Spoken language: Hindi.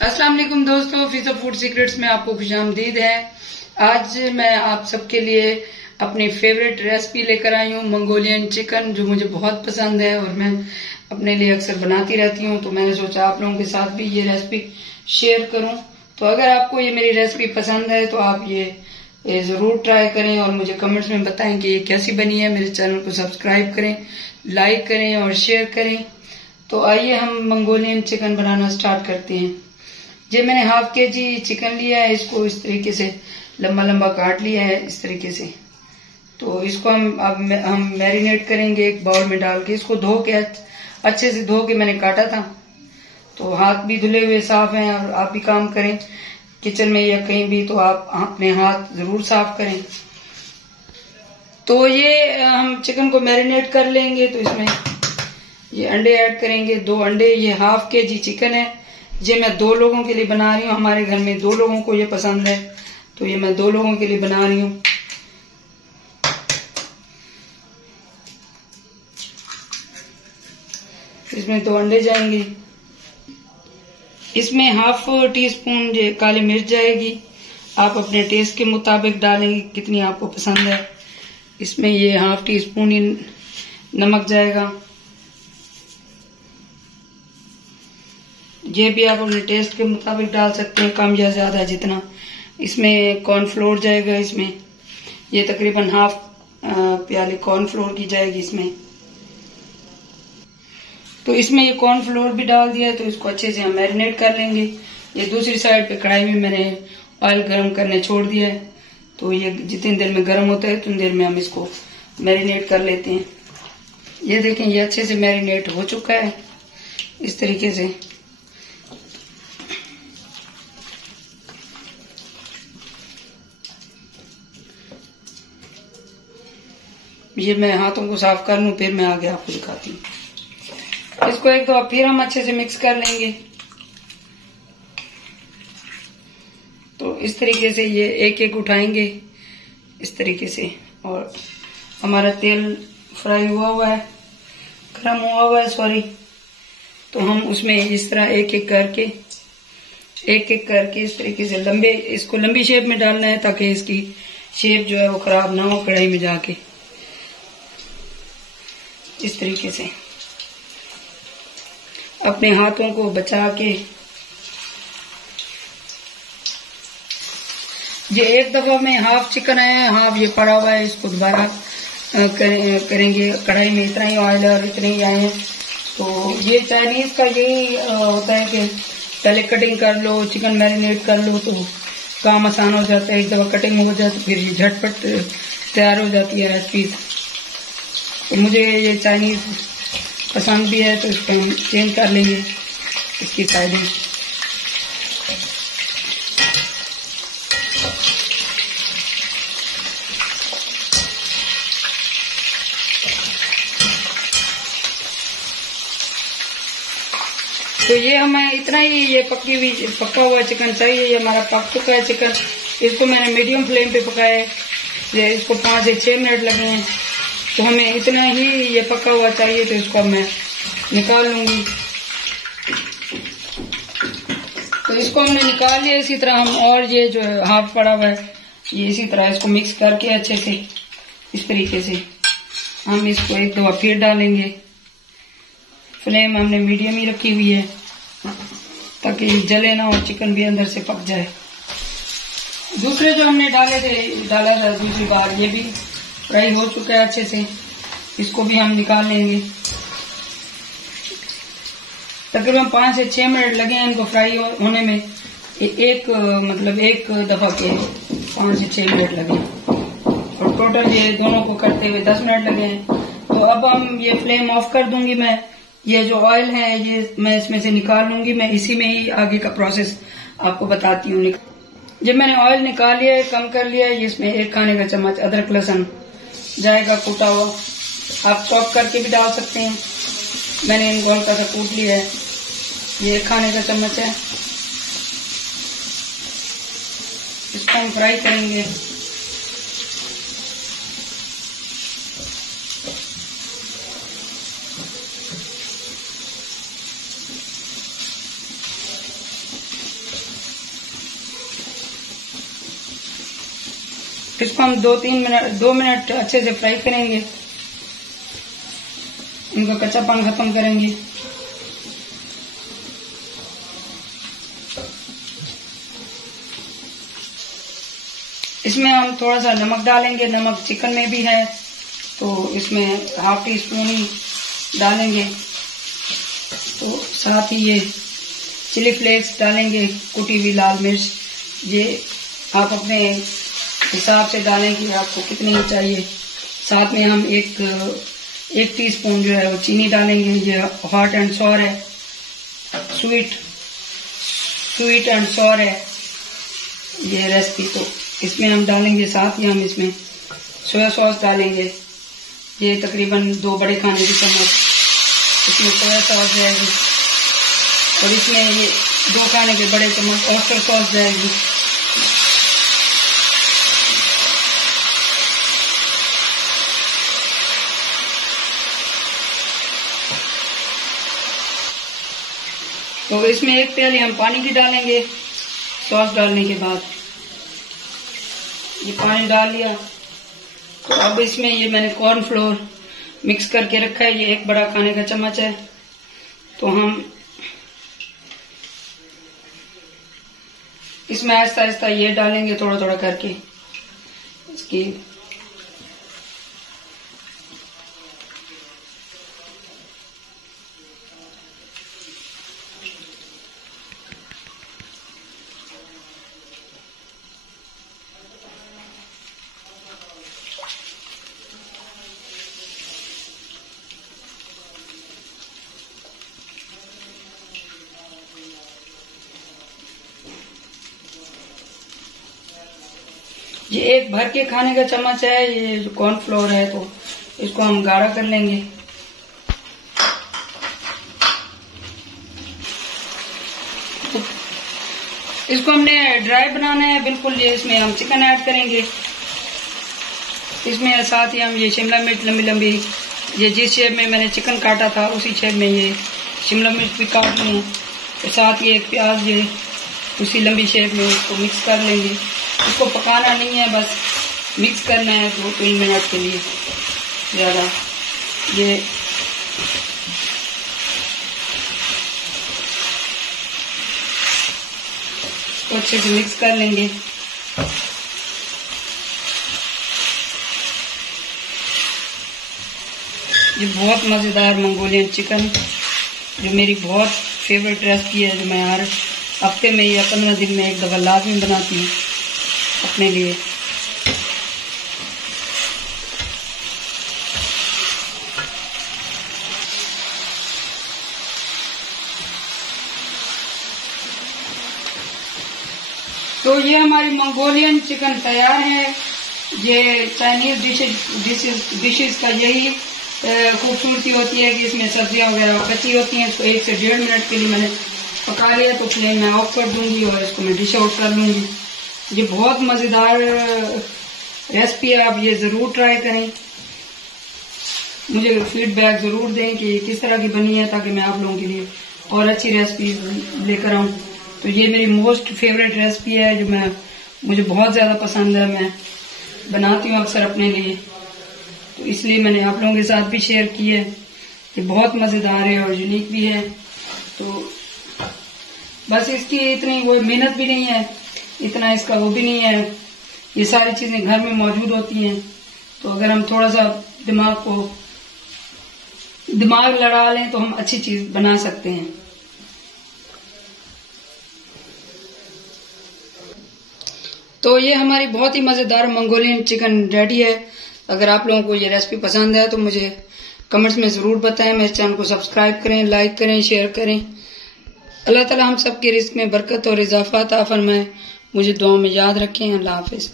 अस्सलाम वालेकुम दोस्तों, फीसद फूड सीक्रेट्स में आपको खुशामदीद है। आज मैं आप सबके लिए अपनी फेवरेट रेसिपी लेकर आई हूँ, मंगोलियन चिकन, जो मुझे बहुत पसंद है और मैं अपने लिए अक्सर बनाती रहती हूँ। तो मैंने सोचा आप लोगों के साथ भी ये रेसिपी शेयर करूँ। तो अगर आपको ये मेरी रेसिपी पसंद है तो आप ये जरूर ट्राई करें और मुझे कमेंट्स में बताएं कि ये कैसी बनी है। मेरे चैनल को सब्सक्राइब करें, लाइक करें और शेयर करें। तो आइए हम मंगोलियन चिकन बनाना स्टार्ट करते हैं। ये मैंने हाफ केजी चिकन लिया है, इसको इस तरीके से लंबा लंबा काट लिया है इस तरीके से। तो इसको हम मैरिनेट करेंगे एक बाउल में डाल के। इसको धो के अच्छे से धो के मैंने काटा था। तो हाथ भी धुले हुए साफ हैं, और आप भी काम करें किचन में या कहीं भी तो आप अपने हाथ जरूर साफ करें। तो ये हम चिकन को मैरिनेट कर लेंगे। तो इसमें ये अंडे ऐड करेंगे, 2 अंडे। ये हाफ केजी चिकन है, ये मैं 2 लोगों के लिए बना रही हूँ। हमारे घर में 2 लोगों को ये पसंद है, तो ये मैं 2 लोगों के लिए बना रही हूँ। इसमें 2 अंडे जाएंगे। इसमें हाफ टी स्पून काली मिर्च जाएगी। आप अपने टेस्ट के मुताबिक डालेंगे कितनी आपको पसंद है। इसमें ये हाफ टी स्पून ही नमक जाएगा। ये भी आप अपने टेस्ट के मुताबिक डाल सकते हैं, कम या ज्यादा जितना। इसमें कॉर्नफ्लोर जाएगा। इसमें ये तकरीबन हाफ प्याली कॉर्नफ्लोर की जाएगी इसमें। तो इसमें ये कॉर्नफ्लोर भी डाल दिया है। तो इसको अच्छे से हम मैरिनेट कर लेंगे। ये दूसरी साइड पे कढ़ाई में मैंने ऑयल गर्म करने छोड़ दिया है। तो ये जितनी देर में गर्म होता है उतनी देर में हम इसको मैरिनेट कर लेते हैं। ये देखें, ये अच्छे से मैरिनेट हो चुका है इस तरीके से। ये मैं हाथों को साफ कर लूं, फिर मैं आगे आपको दिखाती हूँ। इसको एक दो फिर हम अच्छे से मिक्स कर लेंगे। तो इस तरीके से ये एक एक उठाएंगे इस तरीके से। और हमारा तेल फ्राई हुआ है, गर्म हुआ है सॉरी। तो हम उसमें इस तरह एक एक करके इस तरीके से इसको लंबी शेप में डालना है, ताकि इसकी शेप जो है वो खराब ना हो कढ़ाई में जाके। इस तरीके से अपने हाथों को बचा के ये एक दफा में हाफ चिकन है, हाफ ये पड़ा हुआ है। इसको दोबारा करेंगे। कढ़ाई में इतना ही ऑयल और इतने ही आए हैं। तो ये चाइनीज का यही होता है कि पहले कटिंग कर लो, चिकन मैरिनेट कर लो तो काम आसान हो जाता है। एक दफा कटिंग हो जाए तो फिर ये झटपट तैयार हो जाती है रेसिपी। तो मुझे ये चाइनीज पसंद भी है, तो इसको हम चेंज कर लेंगे इसकी साइडें। तो ये हमें इतना ही ये पका हुआ चिकन चाहिए। ये हमारा पक चुका है चिकन। इसको मैंने मीडियम फ्लेम पे पकाया है। इसको 5 से 6 मिनट लगे हैं। तो हमें इतना ही ये पका हुआ चाहिए। तो इसको मैं निकाल लूंगी। तो इसको हमने निकाल लिया। इसी तरह हम और ये जो हाफ पड़ा हुआ है ये इसी तरह इसको मिक्स करके अच्छे से इस तरीके से हम इसको एक दफा फिर डालेंगे। फ्लेम हमने मीडियम ही रखी हुई है ताकि जले ना और चिकन भी अंदर से पक जाए। दूसरे जो हमने डाला था दूसरी बार, ये भी फ्राई हो चुका है अच्छे से। इसको भी हम निकाल लेंगे। तकरीबन 5 से 6 मिनट लगे हैं इनको फ्राई होने में। एक दफा के 5 से 6 मिनट लगे और टोटल ये दोनों को करते हुए 10 मिनट लगे हैं। तो अब हम ये फ्लेम ऑफ कर दूंगी मैं। ये जो ऑयल है ये मैं इसमें से निकाल लूंगी। मैं इसी में ही आगे का प्रोसेस आपको बताती हूँ। जब मैंने ऑयल निकाल लिया है, कम कर लिया है, इसमें 1 खाने का चम्मच अदरक लहसुन जाएगा कूटा हुआ। आप चॉप करके भी डाल सकते हैं। मैंने इनको हल्का सा कूट लिया है। ये 1 खाने का चम्मच है। इसको हम फ्राई करेंगे। इसको हम 2 मिनट अच्छे से फ्राई करेंगे, इनका कच्चापन खत्म करेंगे। इसमें हम थोड़ा सा नमक डालेंगे, नमक चिकन में भी है तो इसमें ½ टीस्पून ही डालेंगे। तो साथ ही ये चिली फ्लेक्स डालेंगे, कुटी हुई लाल मिर्च, ये आप अपने हिसाब से डालें कि आपको कितनी ही चाहिए। साथ में हम एक टीस्पून जो है वो चीनी डालेंगे। ये हॉट एंड सॉर है, स्वीट एंड सॉर है ये रेसिपी। तो इसमें हम डालेंगे, साथ ही हम इसमें सोया सॉस डालेंगे। ये तकरीबन 2 बड़े खाने की चम्मच इसमें सोया सॉस जाएगी और इसमें ये 2 खाने के बड़े चम्मच ऑयस्टर सॉस जाएगी। तो इसमें 1 प्याली हम पानी की डालेंगे सॉस डालने के बाद। ये पानी डाल लिया। तो अब इसमें ये मैंने कॉर्नफ्लोर मिक्स करके रखा है, ये 1 बड़ा खाने का चम्मच है। तो हम इसमें आहिस्ता आहिस्ता ये डालेंगे थोड़ा थोड़ा करके इसकी। ये 1 भर के खाने का चम्मच है, ये जो कॉर्नफ्लोर है, तो इसको हम गाढ़ा कर लेंगे। तो इसको हमने ड्राई बनाना है बिल्कुल। ये इसमें हम चिकन ऐड करेंगे, इसमें साथ ही हम ये शिमला मिर्च लंबी लंबी, ये जिस शेप में मैंने चिकन काटा था उसी शेप में ये शिमला मिर्च भी काट लें। तो साथ ही 1 प्याज ये उसी लंबी शेप में इसको मिक्स कर लेंगे। इसको पकाना नहीं है, बस मिक्स करना है 2-3 मिनट के लिए ज़्यादा। ये इसको अच्छे से मिक्स कर लेंगे। ये बहुत मज़ेदार मंगोलियन चिकन, जो मेरी बहुत फेवरेट रेसिपी है, जो मैं हर हफ्ते में या 15 दिन में 1 दफ़ा लाजमी बनाती हूँ अपने लिए। तो ये हमारी मंगोलियन चिकन तैयार है। ये चाइनीज डिशेस का यही खूबसूरती होती है कि इसमें सब्जियां वगैरह कच्ची होती हैं। इसको 1 से 1.5 मिनट के लिए मैंने पका लिया, तो फ्लेम मैं ऑफ कर दूंगी और इसको मैं डिश आउट कर लूंगी। ये बहुत मज़ेदार रेसिपी है, आप ये ज़रूर ट्राई करें। मुझे फीडबैक ज़रूर दें कि किस तरह की बनी है, ताकि मैं आप लोगों के लिए और अच्छी रेसिपी लेकर आऊँ। तो ये मेरी मोस्ट फेवरेट रेसिपी है, जो मुझे बहुत ज़्यादा पसंद है, मैं बनाती हूँ अक्सर अपने लिए, तो इसलिए मैंने आप लोगों के साथ भी शेयर की है। ये बहुत मज़ेदार है और यूनिक भी है। तो बस इसकी इतनी वो मेहनत भी नहीं है, इतना इसका वो भी नहीं है, ये सारी चीजें घर में मौजूद होती हैं। तो अगर हम थोड़ा सा दिमाग लड़ा लें तो हम अच्छी चीज बना सकते हैं। तो ये हमारी बहुत ही मजेदार मंगोलियन चिकन रेडी है। अगर आप लोगों को ये रेसिपी पसंद है तो मुझे कमेंट्स में जरूर बताएं। मेरे चैनल को सब्सक्राइब करें, लाइक करें, शेयर करें। अल्लाह ताला हम सब के रिस्क में बरकत और इजाफा अता फरमाए। मुझे दुआ में याद रखें। अल्लाह हाफिज।